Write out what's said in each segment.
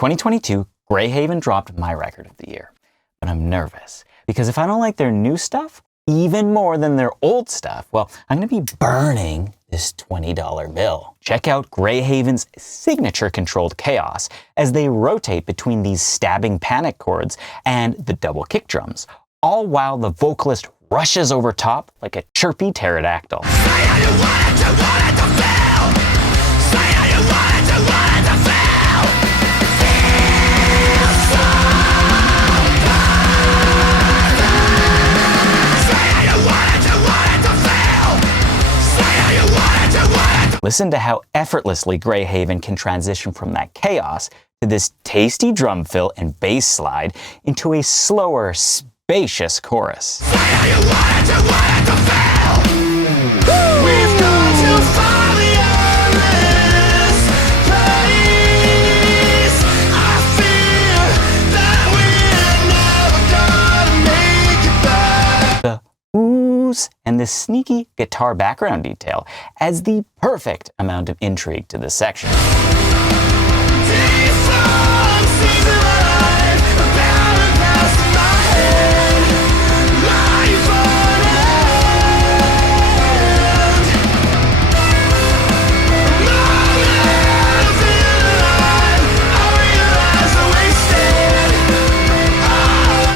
2022, Greyhaven dropped my record of the year. But I'm nervous, because if I don't like their new stuff even more than their old stuff, well, I'm going to be burning this $20 bill. Check out Greyhaven's signature-controlled chaos as they rotate between these stabbing panic chords and the double kick drums, all while the vocalist rushes over top like a chirpy pterodactyl. Listen to how effortlessly Greyhaven can transition from that chaos to this tasty drum fill and bass slide into a slower, spacious chorus. And this sneaky guitar background detail adds the perfect amount of intrigue to this section.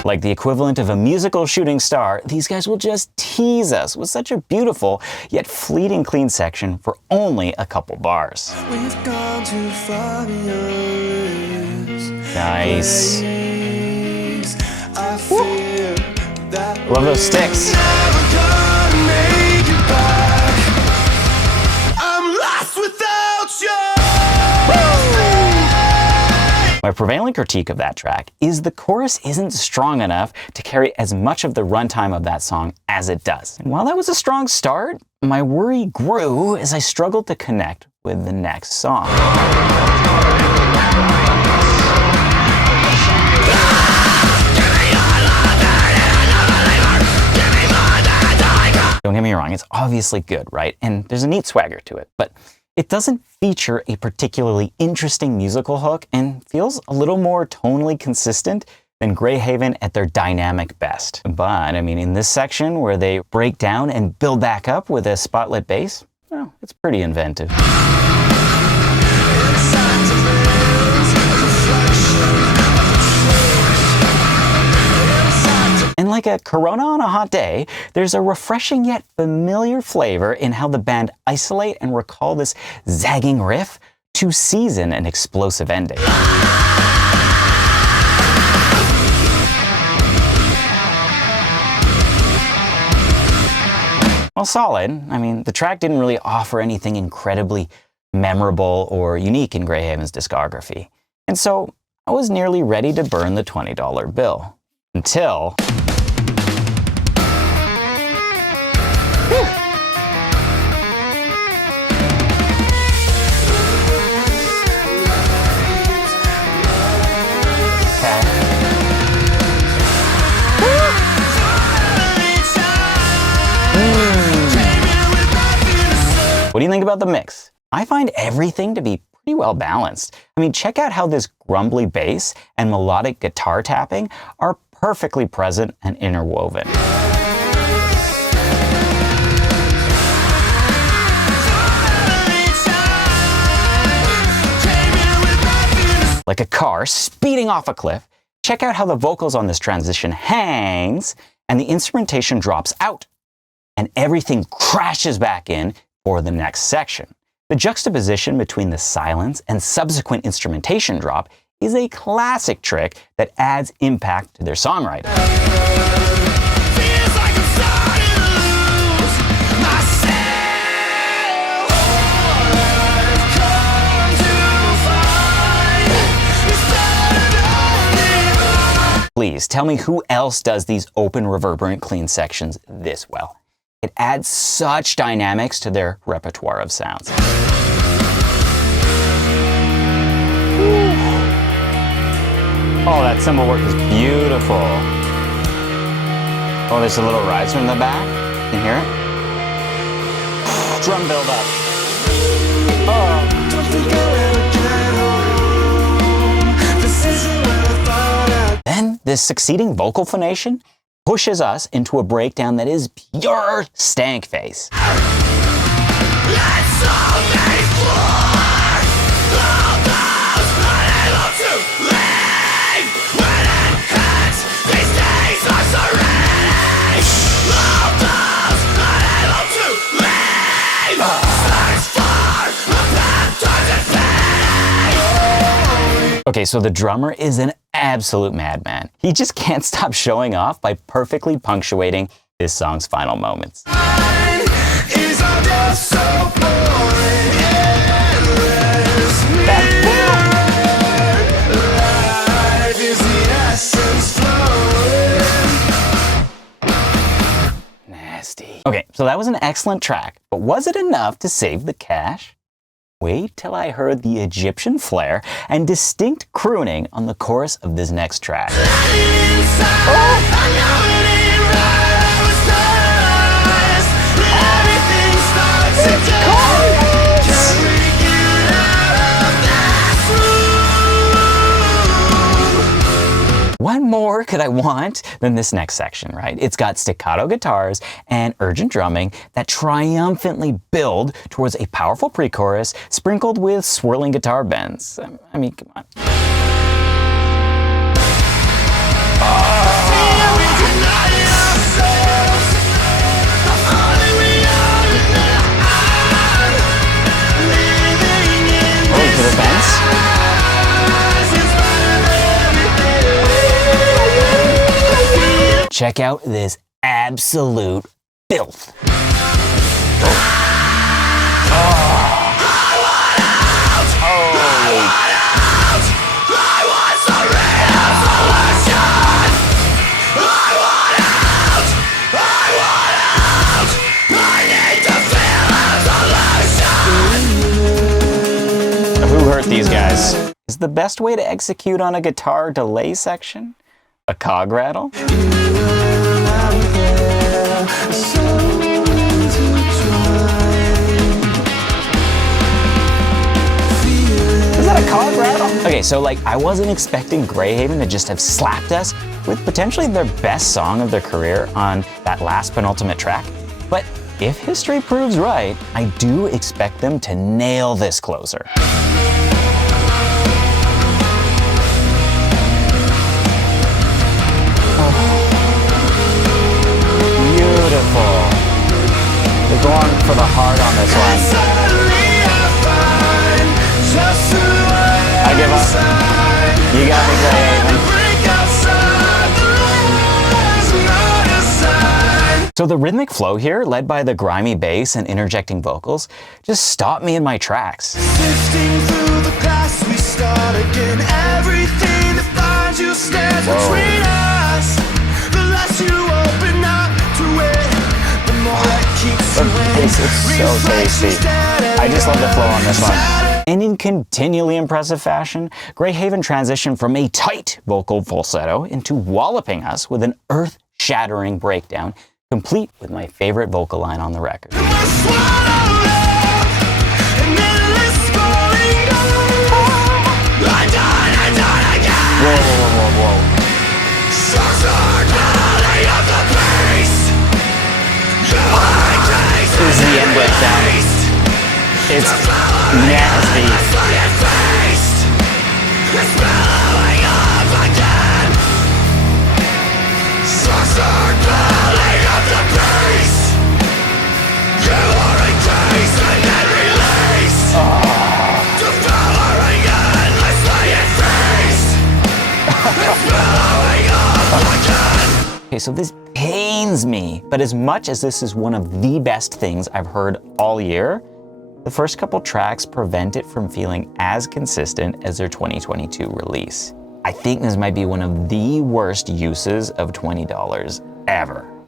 Like the equivalent of a musical shooting star, these guys will just tease us with such a beautiful yet fleeting clean section for only a couple bars. We've gone too far beyond this. Nice. Love those sticks. I'm lost without you. My prevailing critique of that track is the chorus isn't strong enough to carry as much of the runtime of that song as it does. And while that was a strong start, my worry grew as I struggled to connect with the next song. Don't get me wrong, it's obviously good, right? And there's a neat swagger to it, but it doesn't feature a particularly interesting musical hook and feels a little more tonally consistent than Greyhaven at their dynamic best. But, I mean, in this section where they break down and build back up with a spotlit bass, well, it's pretty inventive. And like a Corona on a hot day, there's a refreshing yet familiar flavor in how the band isolate and recall this zagging riff to season an explosive ending. Well, solid. I mean, the track didn't really offer anything incredibly memorable or unique in Greyhaven's discography. And so I was nearly ready to burn the $20 bill. Until... What do you think about the mix? I find everything to be pretty well balanced. I mean, check out how this grumbly bass and melodic guitar tapping are perfectly present and interwoven. Like a car speeding off a cliff, check out how the vocals on this transition hangs and the instrumentation drops out and everything crashes back in for the next section. The juxtaposition between the silence and subsequent instrumentation drop is a classic trick that adds impact to their songwriting. Please tell me who else does these open, reverberant, clean sections this well. It adds such dynamics to their repertoire of sounds. Oh, that cymbal work is beautiful. Oh, there's a little riser in the back. You can hear it? Drum build up. Oh. this succeeding vocal phonation pushes us into a breakdown that is pure stank face. Okay, so the drummer is an absolute madman. He just can't stop showing off by perfectly punctuating this song's final moments. Nasty. Okay, so that was an excellent track, but was it enough to save the cash? Wait till I heard the Egyptian flair and distinct crooning on the chorus of this next track. What more could I want than this next section, right? It's got staccato guitars and urgent drumming that triumphantly build towards a powerful pre-chorus sprinkled with swirling guitar bends. I mean, come on. Oh, to the bends? Check out this absolute filth. Who hurt these guys? Is the best way to execute on a guitar delay section a cog rattle? Is that a cog rattle? Okay, so like I wasn't expecting Greyhaven to just have slapped us with potentially their best song of their career on that last penultimate track. But if history proves right, I do expect them to nail this closer. Beautiful. They're going for the heart on this one. I give up. You got me, Greyhaven. So the rhythmic flow here, led by the grimy bass and interjecting vocals, just stopped me in my tracks. Sifting through the glass, we start again. Everything that finds you stands between us. The less you open up to it, the more it keeps you in. This is so tasty. I just love the flow on this one. And in continually impressive fashion, Greyhaven transitioned from a tight vocal falsetto into walloping us with an earth-shattering breakdown, complete with my favorite vocal line on the record. Whoa, whoa, whoa, whoa, whoa. This is the end breakdown. It's nasty. Okay, so this pains me, but as much as this is one of the best things I've heard all year, the first couple tracks prevent it from feeling as consistent as their 2022 release. I think this might be one of the worst uses of $20 ever.